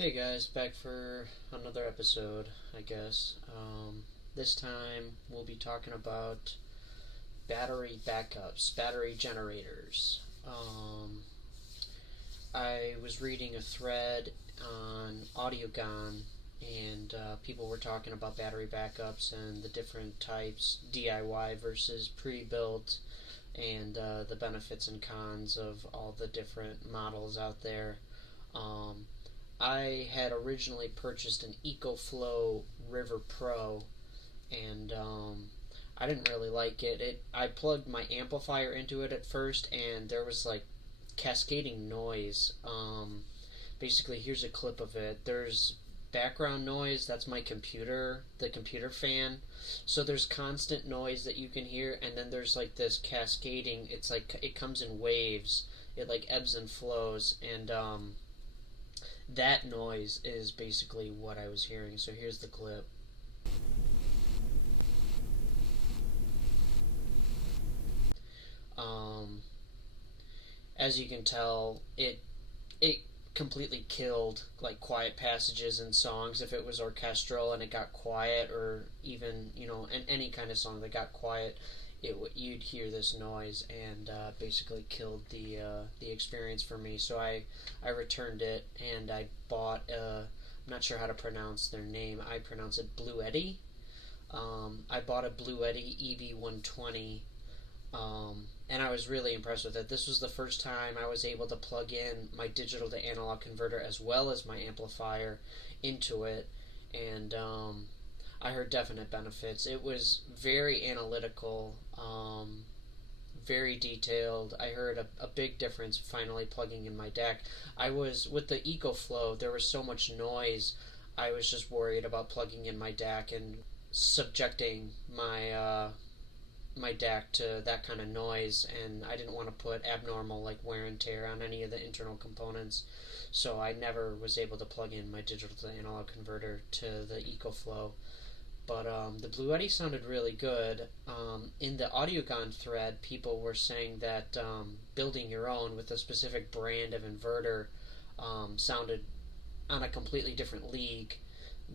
Hey guys, back for another episode, I guess. This time we'll be talking about battery backups, battery generators. I was reading a thread on Audiogon, and people were talking about battery backups and the different types, DIY versus pre-built, and the benefits and cons of all the different models out there. Um, I had originally purchased an EcoFlow River Pro, and I didn't really like it. I plugged my amplifier into it at first, and there was like cascading noise. Basically, here's a clip of it. There's background noise. That's my computer, the computer fan. So there's constant noise that you can hear, and then there's like this cascading. It's like it comes in waves. It like ebbs and flows, and that noise is basically what I was hearing. So here's the clip. Um, as you can tell, it completely killed like quiet passages in songs. If it was orchestral and it got quiet, or even any kind of song that got quiet, you'd hear this noise, and basically killed the experience for me. So I returned it, and I bought I'm not sure how to pronounce their name. I pronounce it Bluetti. I bought a Bluetti EB120, and I was really impressed with it. This was the first time I was able to plug in my digital to analog converter as well as my amplifier into it, and I heard definite benefits. It was very analytical, very detailed. I heard a big difference finally plugging in my DAC. I was with the EcoFlow, there was so much noise. I was just worried about plugging in my DAC and subjecting my DAC to that kind of noise, and I didn't want to put abnormal like wear and tear on any of the internal components. So I never was able to plug in my digital to analog converter to the EcoFlow. But the Bluetti sounded really good. In the Audiogon thread, people were saying that building your own with a specific brand of inverter sounded on a completely different league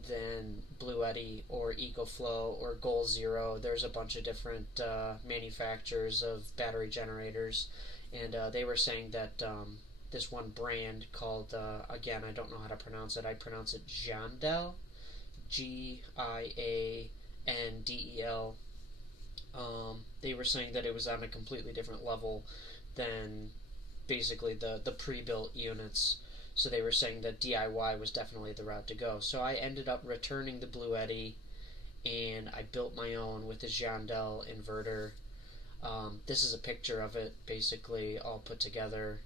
than Bluetti or EcoFlow or Goal Zero. There's a bunch of different manufacturers of battery generators, and they were saying that this one brand called, again, I don't know how to pronounce it. I pronounce it Giandel, Giandel. They were saying that it was on a completely different level than basically the pre-built units. So they were saying that DIY was definitely the route to go. So I ended up returning the Bluetti, and I built my own with the Giandel inverter. This is a picture of it, basically all put together.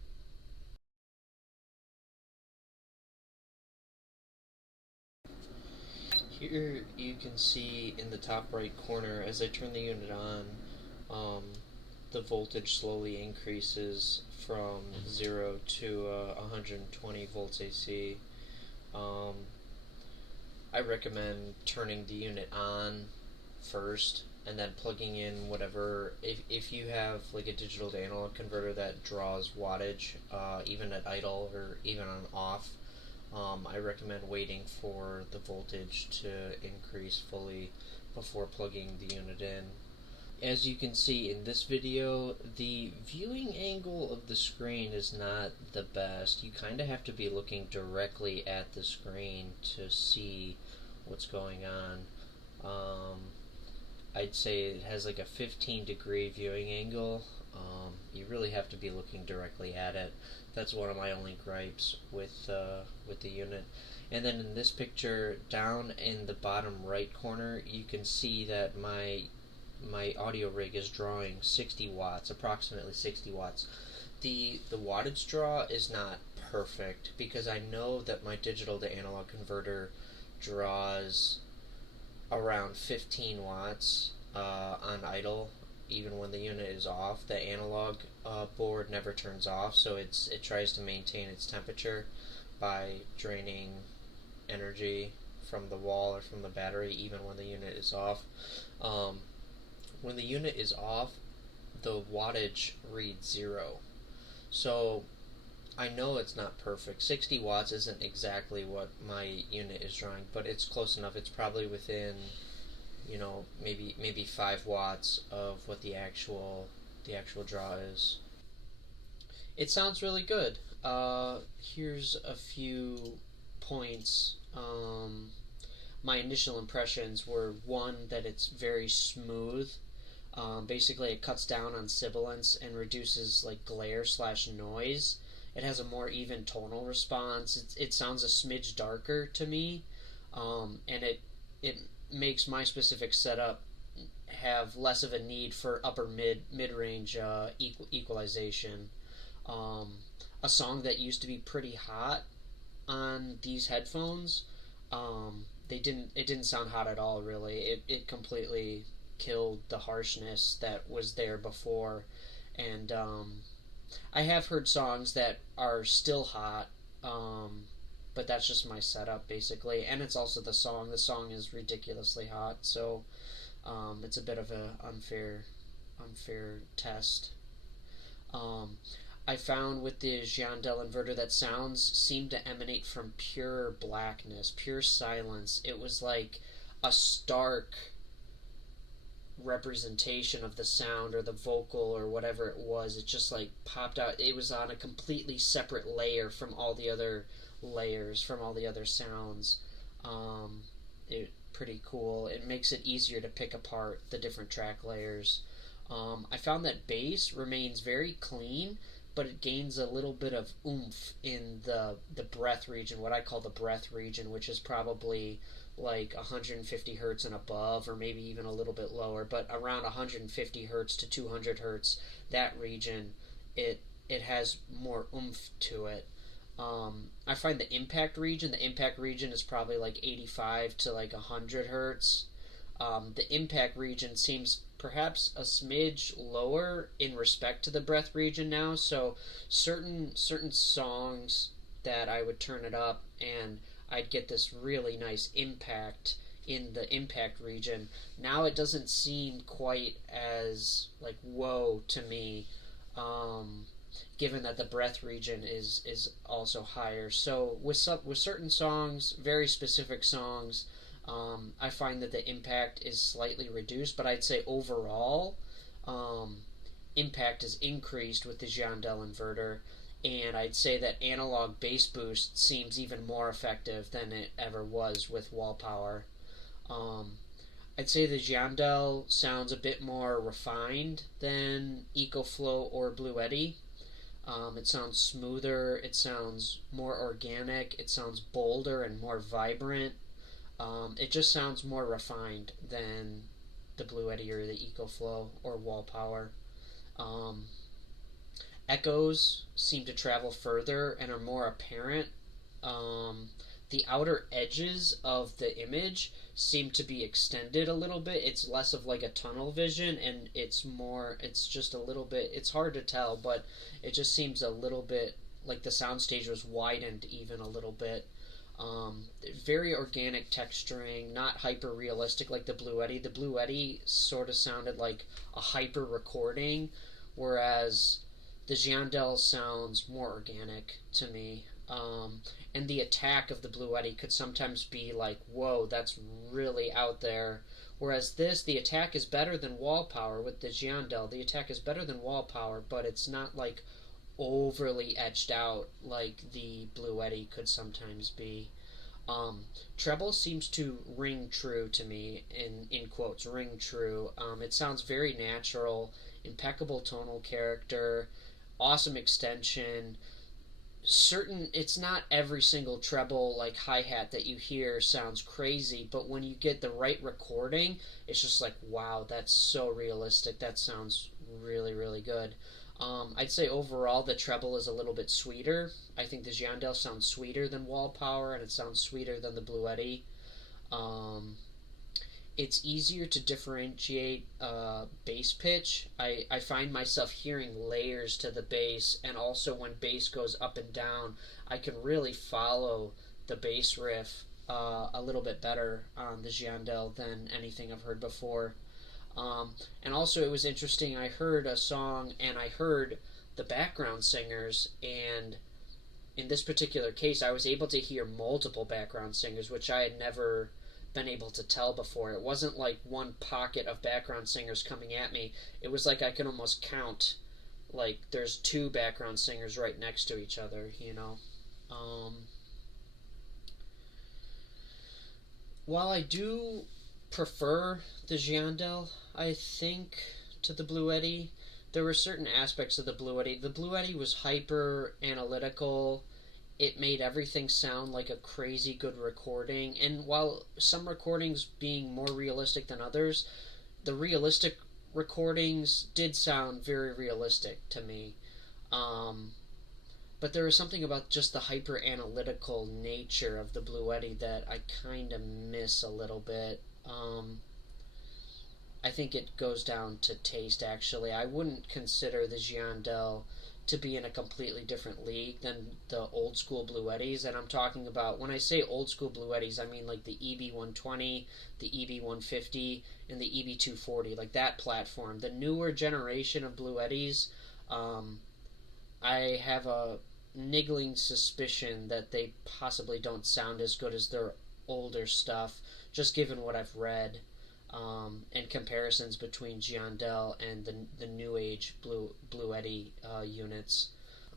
Here you can see in the top right corner, as I turn the unit on, the voltage slowly increases from 0 to 120 volts AC. Um, I recommend turning the unit on first and then plugging in whatever, if you have like a digital to analog converter that draws wattage, even at idle or even on off, I recommend waiting for the voltage to increase fully before plugging the unit in. As you can see in this video, the viewing angle of the screen is not the best. You kind of have to be looking directly at the screen to see what's going on. I'd say it has like a 15-degree viewing angle. You really have to be looking directly at it. That's one of my only gripes with the unit. And then in this picture, down in the bottom right corner, you can see that my audio rig is drawing 60 watts, approximately 60 watts. The wattage draw is not perfect because I know that my digital to analog converter draws around 15 watts on idle. Even when the unit is off, the analog board never turns off, so it tries to maintain its temperature by draining energy from the wall or from the battery even when the unit is off. When the unit is off, the wattage reads 0. So I know it's not perfect. 60 watts isn't exactly what my unit is drawing, but it's close enough. It's probably within, maybe 5 watts of what the actual draw is. It sounds really good. Here's a few points. My initial impressions were, one, that it's very smooth. Basically, it cuts down on sibilance and reduces like glare slash noise. It has a more even tonal response. It sounds a smidge darker to me, and it makes my specific setup have less of a need for upper mid range equalization. Um, a song that used to be pretty hot on these headphones, it didn't sound hot at all. Really, it completely killed the harshness that was there before. And I have heard songs that are still hot, but that's just my setup basically, and it's also the song. The song is ridiculously hot, so it's a bit of an unfair test. Um, I found with the Giandel inverter that sounds seemed to emanate from pure blackness, pure silence. It was like a stark representation of the sound or the vocal or whatever it was. It just like popped out. It was on a completely separate layer from all the other layers, from all the other sounds. It pretty cool. It makes it easier to pick apart the different track layers. I found that bass remains very clean, but it gains a little bit of oomph in the breath region, what I call the breath region, which is probably like 150 hertz and above, or maybe even a little bit lower, but around 150 hertz to 200 hertz, that region, it has more oomph to it. I find the impact region is probably like 85 to like 100 hertz. The impact region seems perhaps a smidge lower in respect to the breath region now. So certain songs that I would turn it up and I'd get this really nice impact in the impact region. Now it doesn't seem quite as like whoa to me, given that the breath region is also higher. So with certain songs, very specific songs, I find that the impact is slightly reduced, but I'd say overall, impact is increased with the Giandel inverter, and I'd say that analog bass boost seems even more effective than it ever was with wall power. Um, I'd say the Giandel sounds a bit more refined than EcoFlow or Bluetti. It sounds smoother, it sounds more organic, it sounds bolder and more vibrant. It just sounds more refined than the Bluetti or the EcoFlow or wall power. Um, Echoes seem to travel further and are more apparent. Um, the outer edges of the image seem to be extended a little bit. It's less of like a tunnel vision, and it's just a little bit, it's hard to tell, but it just seems a little bit like the soundstage was widened even a little bit. Very organic texturing, not hyper realistic like the Bluetti. The Bluetti sort of sounded like a hyper recording, whereas the Giandel sounds more organic to me. And the attack of the Bluetti could sometimes be like, whoa, that's really out there. Whereas the attack is better than wall power with the Giandel. The attack is better than wall power, but it's not like overly etched out like the Bluetti could sometimes be. Treble seems to ring true to me, in quotes, ring true. It sounds very natural, impeccable tonal character, awesome extension. It's not every single treble like hi-hat that you hear sounds crazy, but when you get the right recording, it's just like, wow, that's so realistic. That sounds really, really good. I'd say overall the treble is a little bit sweeter. I think the Giandel sounds sweeter than wall power, and it sounds sweeter than the Bluetti. Um, it's easier to differentiate bass pitch. I find myself hearing layers to the bass, and also when bass goes up and down, I can really follow the bass riff a little bit better on the Giandel than anything I've heard before. And also, it was interesting. I heard a song and I heard the background singers, and in this particular case, I was able to hear multiple background singers, which I had never been able to tell before. It wasn't like one pocket of background singers coming at me. It was like I could almost count, like there's two background singers right next to each other, you know. While I do prefer the Giandel, I think, to the Bluetti, there were certain aspects of the Bluetti. The Bluetti was hyper analytical. It made everything sound like a crazy good recording. And while some recordings being more realistic than others, the realistic recordings did sound very realistic to me. Um, but there was something about just the hyper analytical nature of the Bluetti that I kind of miss a little bit. I think it goes down to taste, actually. I wouldn't consider the Giandel to be in a completely different league than the old school Bluettis. And I'm talking about, when I say old school Bluettis, I mean like the EB120, the EB150, and the EB240, like that platform. The newer generation of Bluettis, I have a niggling suspicion that they possibly don't sound as good as their older stuff, just given what I've read. And comparisons between Giandel and the new age Bluetti units.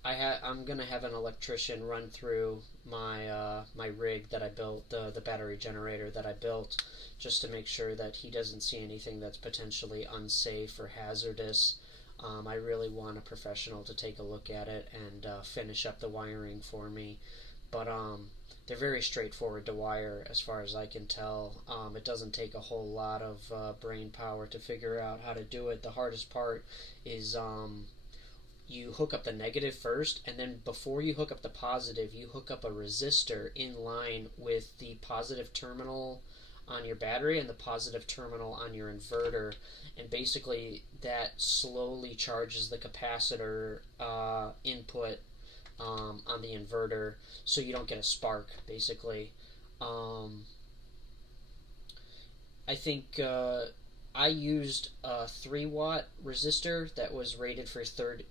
I'm gonna have an electrician run through my rig that I built, the battery generator that I built, just to make sure that he doesn't see anything that's potentially unsafe or hazardous. I really want a professional to take a look at it and finish up the wiring for me. But they're very straightforward to wire as far as I can tell. It doesn't take a whole lot of brain power to figure out how to do it. The hardest part is you hook up the negative first, and then before you hook up the positive, you hook up a resistor in line with the positive terminal on your battery and the positive terminal on your inverter, and basically that slowly charges the capacitor input on the inverter, so you don't get a spark, basically. I think I used a 3-watt resistor that was rated for 3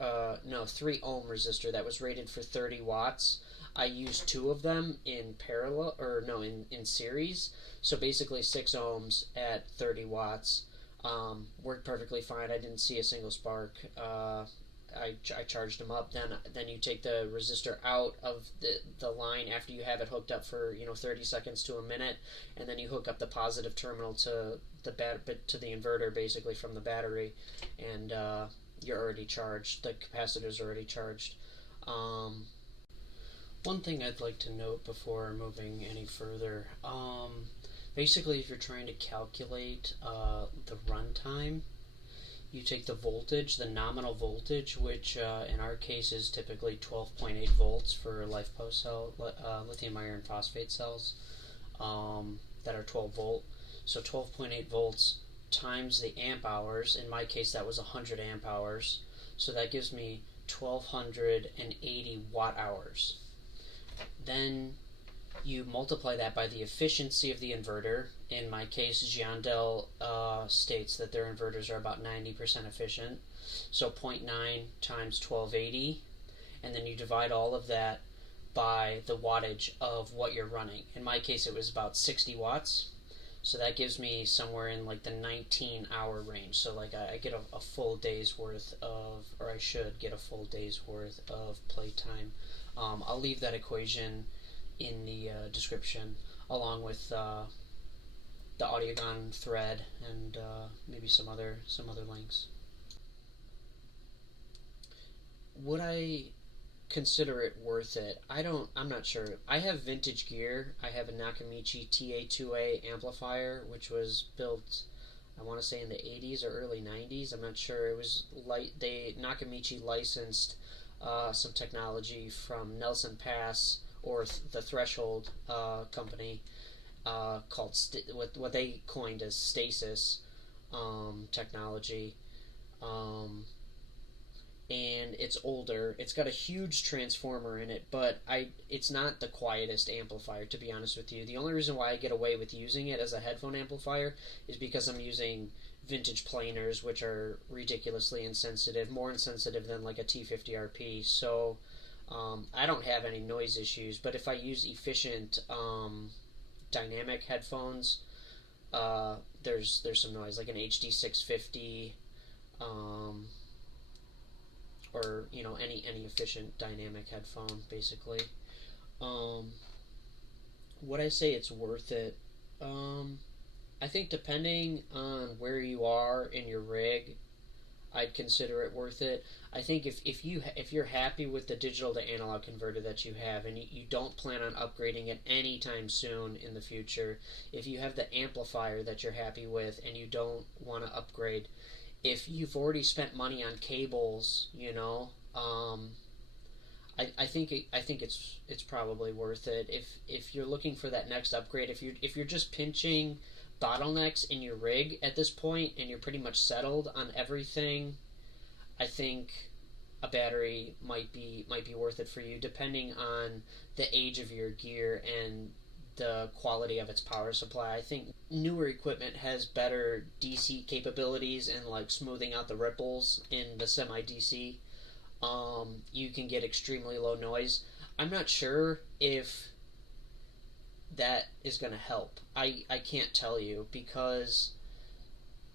ohm resistor that was rated for 30 watts. I used two of them in parallel, or no, in series. So basically 6 ohms at 30 watts. Worked perfectly fine. I didn't see a single spark. I charged them up. Then you take the resistor out of the line after you have it hooked up for 30 seconds to a minute, and then you hook up the positive terminal to the inverter, basically from the battery, and you're already charged. The capacitor's already charged. One thing I'd like to note before moving any further, basically if you're trying to calculate the runtime, you take the voltage, the nominal voltage, which in our case is typically 12.8 volts for LiFePO cell, lithium iron phosphate cells that are 12 volt. So 12.8 volts times the amp hours. In my case, that was 100 amp hours. So that gives me 1280 watt hours. Then you multiply that by the efficiency of the inverter. In my case, Giandel states that their inverters are about 90% efficient. So 0.9 times 1280, and then you divide all of that by the wattage of what you're running. In my case, it was about 60 watts. So that gives me somewhere in like the 19-hour range. So like I get a full day's worth of, or I should get a full day's worth of playtime. I'll leave that equation in the description, along with the Audiogon thread and maybe some other links. Would I consider it worth it? I'm not sure. I have vintage gear. I have a Nakamichi TA2A amplifier, which was built, I want to say, in the 80s or early 90s. I'm not sure. It was Nakamichi licensed some technology from Nelson Pass, or the Threshold company, called what they coined as stasis technology. And it's older. It's got a huge transformer in it, but it's not the quietest amplifier, to be honest with you. The only reason why I get away with using it as a headphone amplifier is because I'm using vintage planers, which are ridiculously insensitive, more insensitive than like a T50RP. So I don't have any noise issues, but if I use efficient dynamic headphones, there's some noise, like an HD 650, um, or any efficient dynamic headphone, basically. Um, would I say it's worth it? Um, I think depending on where you are in your rig, I'd consider it worth it. I think if you're happy with the digital to analog converter that you have, and you don't plan on upgrading it anytime soon in the future, if you have the amplifier that you're happy with and you don't want to upgrade, if you've already spent money on cables, I think it's probably worth it. If you're looking for that next upgrade, if you're just pinching bottlenecks in your rig at this point and you're pretty much settled on everything, I think a battery might be worth it for you, depending on the age of your gear and the quality of its power supply. I think newer equipment has better DC capabilities and like smoothing out the ripples in the semi DC. You can get extremely low noise. I'm not sure if that is going to help. I can't tell you, because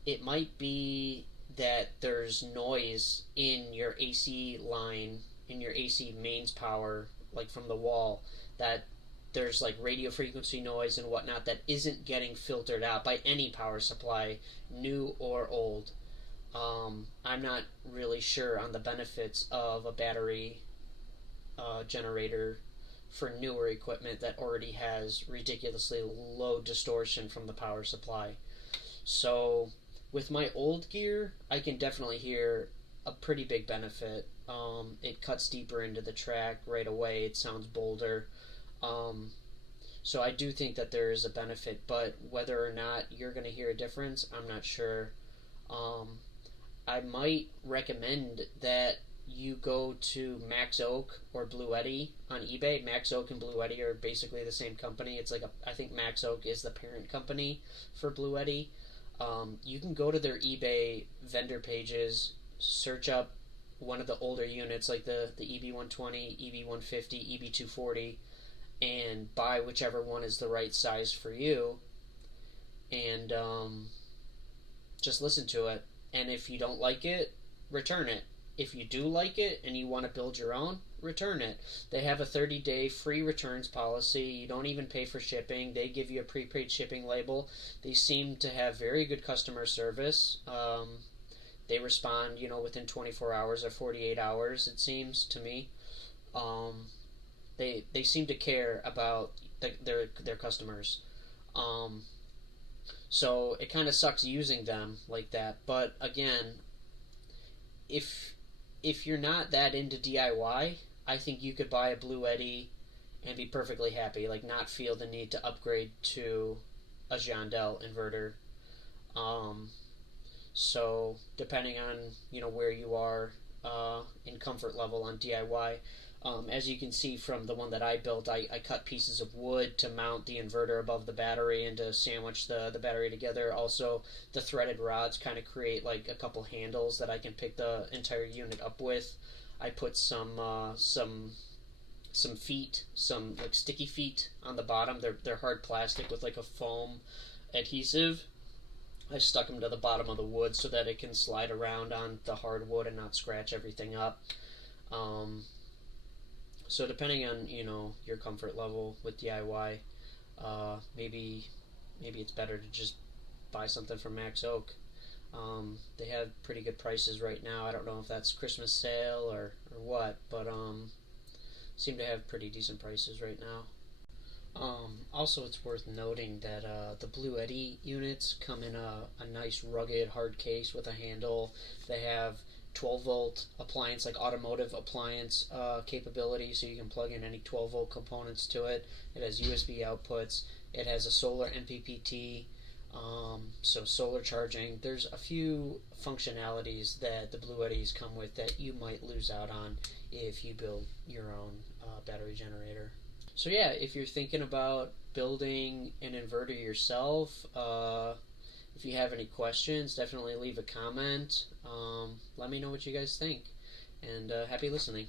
it might be that there's noise in your AC line, in your AC mains power, like from the wall, that there's like radio frequency noise and whatnot that isn't getting filtered out by any power supply, new or old. I'm not really sure on the benefits of a battery generator for newer equipment that already has ridiculously low distortion from the power supply. So, with my old gear, I can definitely hear a pretty big benefit. It cuts deeper into the track right away, it sounds bolder. Um, so, I do think that there is a benefit, but whether or not you're going to hear a difference, I'm not sure. Um, I might recommend that you go to Max Oak or Bluetti on eBay. Max Oak and Bluetti are basically the same company. It's like I think Max Oak is the parent company for Bluetti. You can go to their eBay vendor pages, search up one of the older units like the EB120, EB150, EB240, and buy whichever one is the right size for you, and just listen to it. And if you don't like it, return it. If you do like it and you want to build your own, return it. They have a 30-day free returns policy. You don't even pay for shipping. They give you a prepaid shipping label. They seem to have very good customer service. They respond, within 24 hours or 48 hours, it seems to me. Um, they seem to care about their customers. Um, so it kind of sucks using them like that. But again, if you're not that into DIY, I think you could buy a Bluetti and be perfectly happy, like not feel the need to upgrade to a Giandel inverter. Um, so depending on where you are in comfort level on DIY. As you can see from the one that I built, I cut pieces of wood to mount the inverter above the battery and to sandwich the battery together. Also, the threaded rods kind of create like a couple handles that I can pick the entire unit up with. I put some feet, some like sticky feet on the bottom. They're hard plastic with like a foam adhesive. I stuck them to the bottom of the wood so that it can slide around on the hardwood and not scratch everything up. Um, so depending on your comfort level with DIY, maybe it's better to just buy something from Max Oak. They have pretty good prices right now. I don't know if that's Christmas sale or what, but seem to have pretty decent prices right now. Also, it's worth noting that the Bluetti units come in a nice rugged hard case with a handle. They have 12-volt appliance, like automotive appliance capability, so you can plug in any 12-volt components to it. It has USB outputs. It has a solar MPPT, so solar charging. There's a few functionalities that the Bluettis come with that you might lose out on if you build your own battery generator. So yeah, if you're thinking about building an inverter yourself, if you have any questions, definitely leave a comment. Let me know what you guys think, and happy listening.